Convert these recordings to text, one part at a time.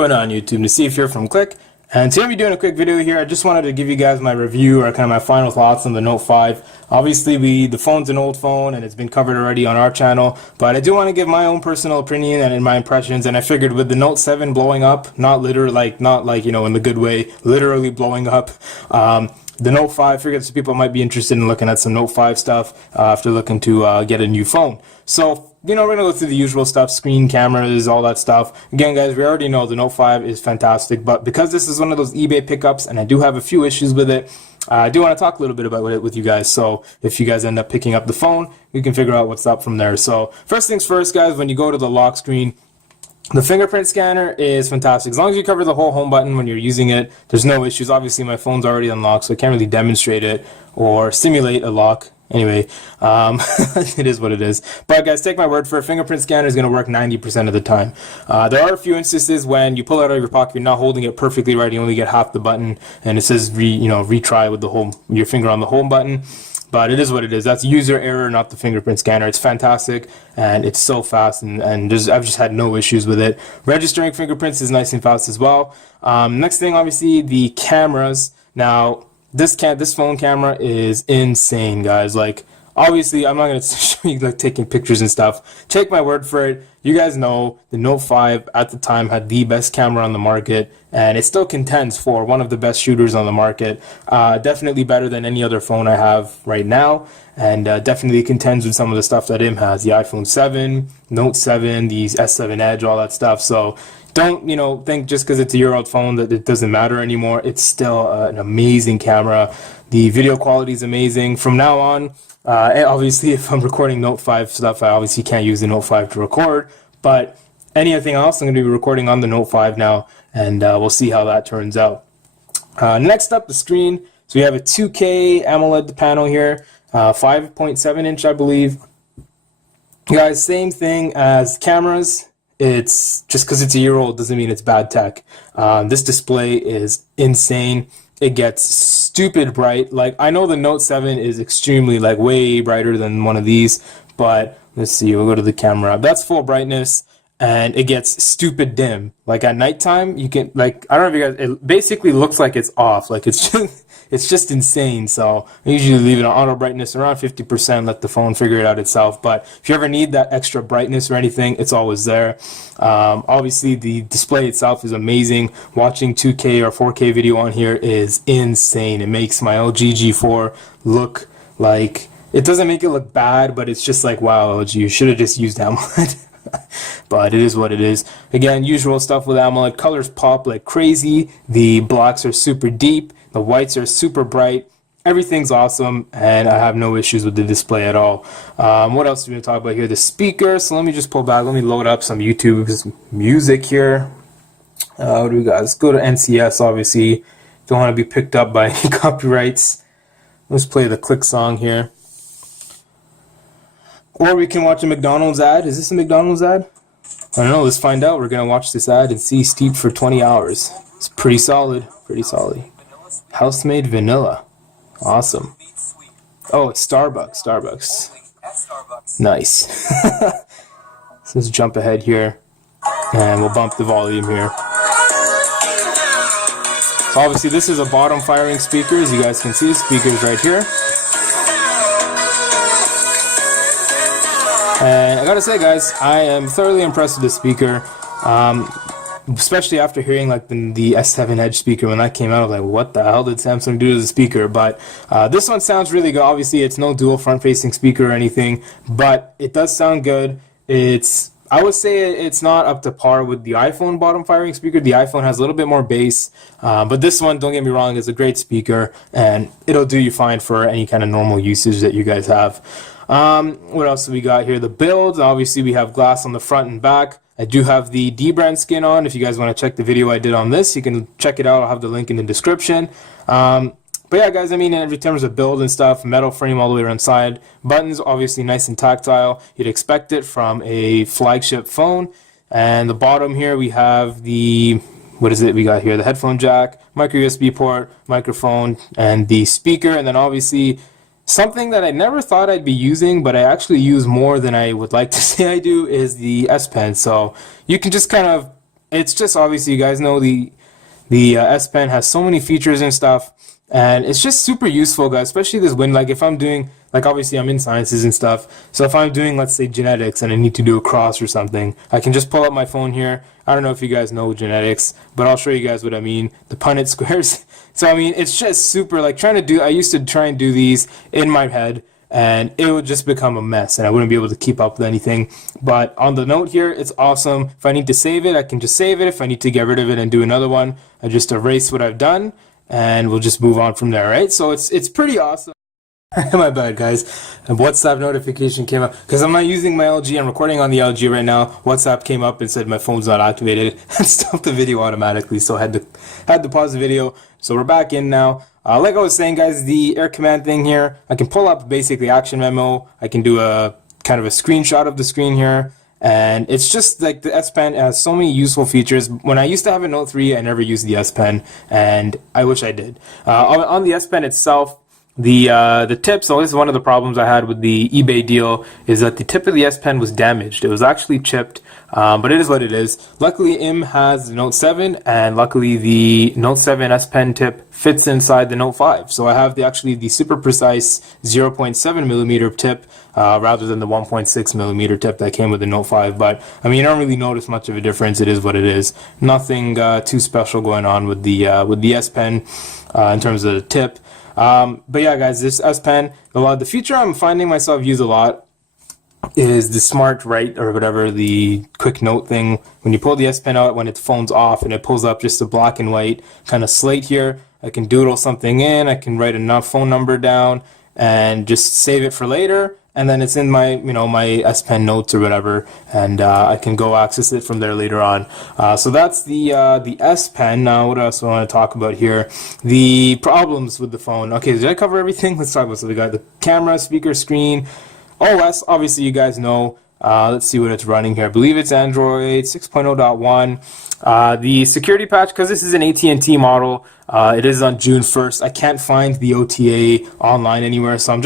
going on YouTube? Nassif here from Click, and today I'm doing a quick video here. I just wanted to give you guys my review or kind of my final thoughts on the Note 5. Obviously the phone's an old phone and it's been covered already on our channel, but I do want to give my own personal opinion and my impressions. And I figured with the Note 7 blowing up, not like you know, in the good way, literally blowing up, the Note 5, I figured some people might be interested in looking at some Note 5 stuff after looking to get a new phone. So, you know, we're going to go through the usual stuff, screen, cameras, all that stuff. Again, guys, we already know the Note 5 is fantastic, but because this is one of those eBay pickups and I do have a few issues with it, I do want to talk a little bit about it with you guys. So if you guys end up picking up the phone, we can figure out what's up from there. So first things first, guys, when you go to the lock screen, the fingerprint scanner is fantastic. As long as you cover the whole home button when you're using it, there's no issues. Obviously, my phone's already unlocked, so I can't really demonstrate it or simulate a lock. Anyway, it is what it is. But guys, take my word for it, fingerprint scanner is going to work 90% of the time. There are a few instances when you pull it out of your pocket, you're not holding it perfectly right, you only get half the button, and it says retry with your finger on the home button. But it is what it is. That's user error, not the fingerprint scanner. It's fantastic, and it's so fast, and I've just had no issues with it. Registering fingerprints is nice and fast as well. Next thing, obviously, the cameras. Now, this phone camera is insane, guys. Like, obviously, I'm not going to show you like taking pictures and stuff. Take my word for it. You guys know the Note 5 at the time had the best camera on the market, and it still contends for one of the best shooters on the market. Definitely better than any other phone I have right now, and definitely contends with some of the stuff that IM has. The iPhone 7, Note 7, the S7 Edge, all that stuff. So don't think just because it's a year-old phone that it doesn't matter anymore. It's still an amazing camera. The video quality is amazing. From now on, obviously, if I'm recording Note 5 stuff, I obviously can't use the Note 5 to record, but anything else, I'm going to be recording on the Note 5 now, and we'll see how that turns out. Next up, the screen. So we have a 2K AMOLED panel here, 5.7 inch, I believe. Guys, same thing as cameras. It's just because it's a year old doesn't mean it's bad tech. This display is insane. It gets stupid bright. Like, I know the Note 7 is extremely, like, way brighter than one of these, but let's see, we'll go to the camera. That's full brightness, and it gets stupid dim. Like, at nighttime, you can, like, I don't know if you guys, it basically looks like it's off. Like, it's just insane. So I usually leave it on auto brightness around 50%, let the phone figure it out itself. But if you ever need that extra brightness or anything, it's always there. Obviously, the display itself is amazing. Watching 2K or 4K video on here is insane. It makes my LG G4 look like, it doesn't make it look bad, but it's just like, wow, LG, you should have just used AMOLED. But it is what it is. Again, usual stuff with AMOLED. Colors pop like crazy. The blacks are super deep. The whites are super bright. Everything's awesome, and I have no issues with the display at all. What else are we going to talk about here? The speaker. So let me just pull back. Let me load up some YouTube music here. What do we got? Let's go to NCS, obviously. Don't want to be picked up by any copyrights. Let's play the Click song here. Or we can watch a McDonald's ad. Is this a McDonald's ad? I don't know. Let's find out. We're going to watch this ad and see steeped for 20 hours. It's pretty solid. Pretty solid. House-made vanilla. Awesome. Oh, it's Starbucks. Starbucks. Nice. So let's jump ahead here. And we'll bump the volume here. So obviously this is a bottom firing speaker. As you guys can see, speakers right here. And I gotta say, guys, I am thoroughly impressed with this speaker, especially after hearing like the S7 Edge speaker when that came out. I was like, what the hell did Samsung do to the speaker? But this one sounds really good. Obviously, it's no dual front-facing speaker or anything, but it does sound good. I would say it's not up to par with the iPhone bottom firing speaker. The iPhone has a little bit more bass, but this one, don't get me wrong, is a great speaker, and it'll do you fine for any kind of normal usage that you guys have. What else do we got here? The build. Obviously, we have glass on the front and back. I do have the dbrand skin on. If you guys want to check the video I did on this, you can check it out. I'll have the link in the description. But yeah, guys, I mean, in terms of build and stuff, metal frame all the way around side. Buttons, obviously nice and tactile. You'd expect it from a flagship phone. And the bottom here, we have the, what is it we got here? The headphone jack, micro USB port, microphone, and the speaker. And then obviously something that I never thought I'd be using, but I actually use more than I would like to say I do, is the S Pen. So you can just kind of it's just obviously you guys know the S Pen has so many features and stuff, and it's just super useful, guys. Especially this when like if I'm doing like obviously I'm in sciences and stuff, so if I'm doing let's say genetics and I need to do a cross or something, I can just pull up my phone here. I don't know if you guys know genetics, but I'll show you guys what I mean. The Punnett squares. So I mean it's just super like trying to do. I used to try and do these in my head, and it would just become a mess and I wouldn't be able to keep up with anything. But on the note here, it's awesome. If I need to save it, I can just save it. If I need to get rid of it and do another one, I just erase what I've done and we'll just move on from there, right? So it's pretty awesome. My bad, guys. A WhatsApp notification came up because I'm not using my LG. I'm recording on the LG right now. WhatsApp came up and said my phone's not activated and stopped the video automatically, so I had to pause the video. So we're back in now. Like I was saying, guys, the Air Command thing here, I can pull up basically action memo. I can do a kind of a screenshot of the screen here. And it's just like the S Pen has so many useful features. When I used to have a Note 3, I never used the S Pen, and I wish I did. On the S Pen itself, the tip, so this is one of the problems I had with the eBay deal, is that the tip of the S Pen was damaged. It was actually chipped, but it is what it is. Luckily, IM has the Note 7, and luckily the Note 7 S Pen tip fits inside the Note 5. So I have actually the super precise 0.7 millimeter tip rather than the 1.6 millimeter tip that came with the Note 5. But I mean, you don't really notice much of a difference. It is what it is. Nothing too special going on with the S Pen in terms of the tip. But yeah, guys, this S Pen, the feature I'm finding myself use a lot is the smart write or whatever, the quick note thing. When you pull the S Pen out when its phone's off and it pulls up just a black and white kind of slate here, I can doodle something in, I can write a phone number down and just save it for later. And then it's in my, my S Pen notes or whatever, and I can go access it from there later on. So that's the S Pen. Now, what else do I want to talk about here? The problems with the phone. Okay, did I cover everything? Let's talk about. So we got the camera, speaker, screen, OS. Obviously, you guys know. Let's see what it's running here. I believe it's Android 6.0.1. The security patch, because this is an AT&T model, it is on June 1st. I can't find the OTA online anywhere, so I'm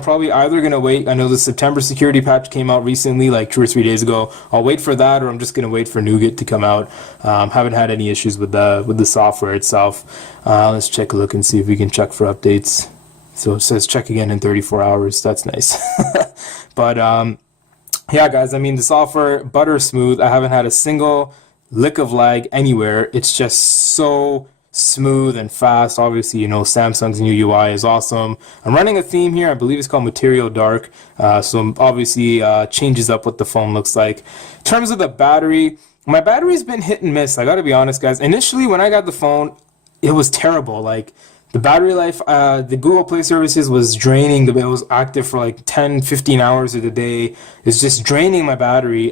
probably either going to wait. I know the September security patch came out recently, like 2 or 3 days ago. I'll wait for that, or I'm just going to wait for Nougat to come out. Haven't had any issues with the software itself. Let's take a look and see if we can check for updates. So it says check again in 34 hours. That's nice. But yeah, guys, I mean, the software, butter smooth. I haven't had a single lick of lag anywhere. It's just so smooth and fast. Obviously, Samsung's new UI is awesome. I'm running a theme here. I believe it's called Material Dark. So obviously changes up what the phone looks like. In terms of the battery, my battery's been hit and miss. I got to be honest, guys. Initially, when I got the phone, it was terrible. Like, the battery life, the Google Play services was draining. It was active for like 10, 15 hours of the day. It's just draining my battery.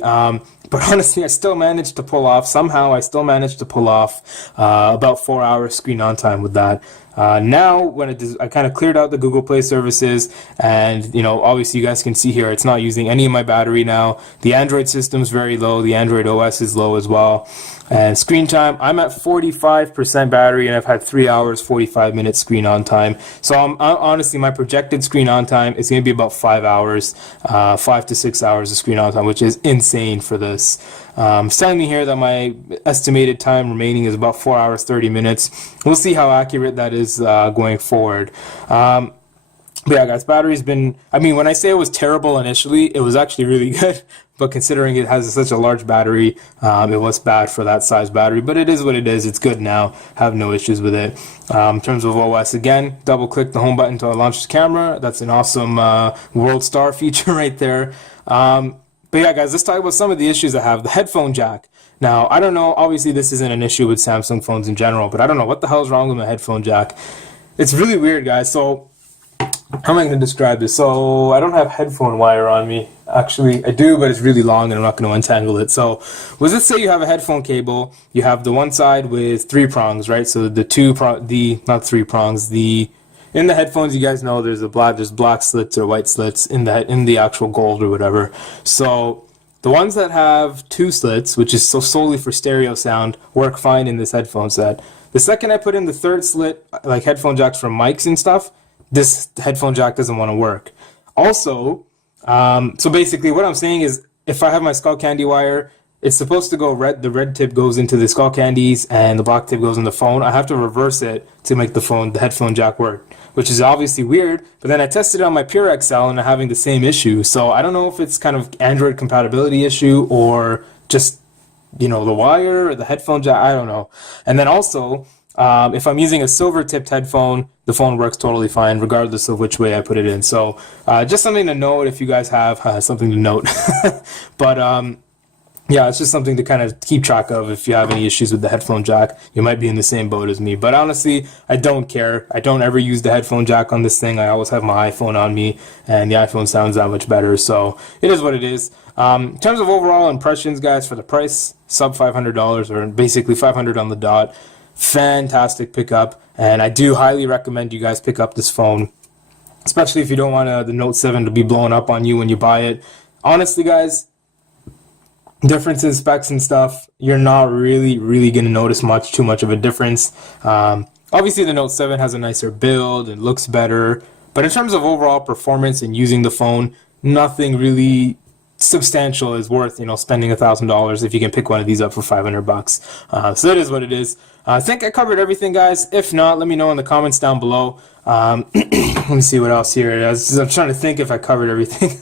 But honestly, I still managed to pull off. Somehow, I still managed to pull off about 4 hours screen on time with that. Now, when I kind of cleared out the Google Play services, and obviously you guys can see here, it's not using any of my battery now. The Android system's very low. The Android OS is low as well. And screen time, I'm at 45% battery, and I've had 3 hours, 45 minutes screen on time. So honestly, my projected screen on time is going to be about 5 hours, 5 to 6 hours of screen on time, which is insane for this. It's telling me here that my estimated time remaining is about 4 hours, 30 minutes. We'll see how accurate that is going forward. But yeah, guys, battery's been, when I say it was terrible initially, it was actually really good. But considering it has such a large battery, it was bad for that size battery. But it is what it is. It's good now. Have no issues with it. In terms of OS, again, double-click the home button to launch the camera. That's an awesome World Star feature right there. But yeah, guys, let's talk about some of the issues I have. The headphone jack. Now, I don't know. Obviously, this isn't an issue with Samsung phones in general, but I don't know what the hell is wrong with my headphone jack. It's really weird, guys. So, how am I going to describe this? So, I don't have headphone wire on me. Actually, I do, but it's really long, and I'm not going to untangle it. So, let's say you have a headphone cable. You have the one side with 3 prongs, right? So, not 3 prongs, in the headphones, you guys know there's black slits or white slits in the actual gold or whatever. So the ones that have 2 slits, which is solely for stereo sound, work fine in this headphone set. The second I put in the 3rd slit, like headphone jacks for mics and stuff, this headphone jack doesn't want to work. Also, so basically what I'm saying is, if I have my Skull Candy wire, it's supposed to go red. The red tip goes into the Skull Candies and the black tip goes in the phone. I have to reverse it to make the headphone jack work, which is obviously weird. But then I tested it on my Pure XL and I'm having the same issue. So I don't know if it's kind of Android compatibility issue or just, you know, the wire or the headphone jack. I don't know. And then also, if I'm using a silver tipped headphone, the phone works totally fine regardless of which way I put it in. So just something to note if you guys have something to note. But yeah, it's just something to kind of keep track of. If you have any issues with the headphone jack, you might be in the same boat as me. But honestly, I don't care. I don't ever use the headphone jack on this thing. I always have my iPhone on me, and the iPhone sounds that much better. So it is what it is. In terms of overall impressions, guys, for the price, sub $500 or basically $500 on the dot. Fantastic pickup, and I do highly recommend you guys pick up this phone, especially if you don't want the Note 7 to be blowing up on you when you buy it. Honestly, guys, difference in specs and stuff, you're not really going to notice too much of a difference. Obviously, the Note 7 has a nicer build and looks better, but in terms of overall performance and using the phone, nothing really substantial is worth, you know, spending $1,000 if you can pick one of these up for $500. So it is what it is. I think I covered everything, guys. If not, let me know in the comments down below. Let me see what else here. I'm trying to think if I covered everything.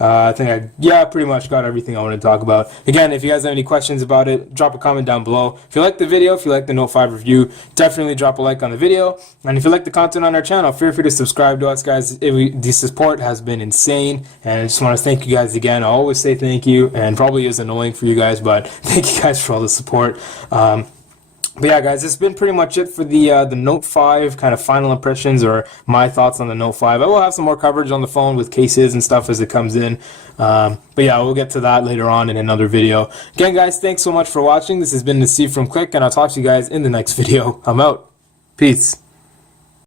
I think I pretty much got everything I want to talk about. Again, if you guys have any questions about it, drop a comment down below. If you like the video, if you like the Note 5 review, definitely drop a like on the video. And if you like the content on our channel, feel free to subscribe to us, guys. The support has been insane, and I just want to thank you guys again. I always say thank you, and probably is annoying for you guys, but thank you guys for all the support. But yeah, guys, it's been pretty much it for the Note 5 kind of final impressions or my thoughts on the Note 5. I will have some more coverage on the phone with cases and stuff as it comes in. But yeah, we'll get to that later on in another video. Again, guys, thanks so much for watching. This has been Nassif from Qlik, and I'll talk to you guys in the next video. I'm out. Peace.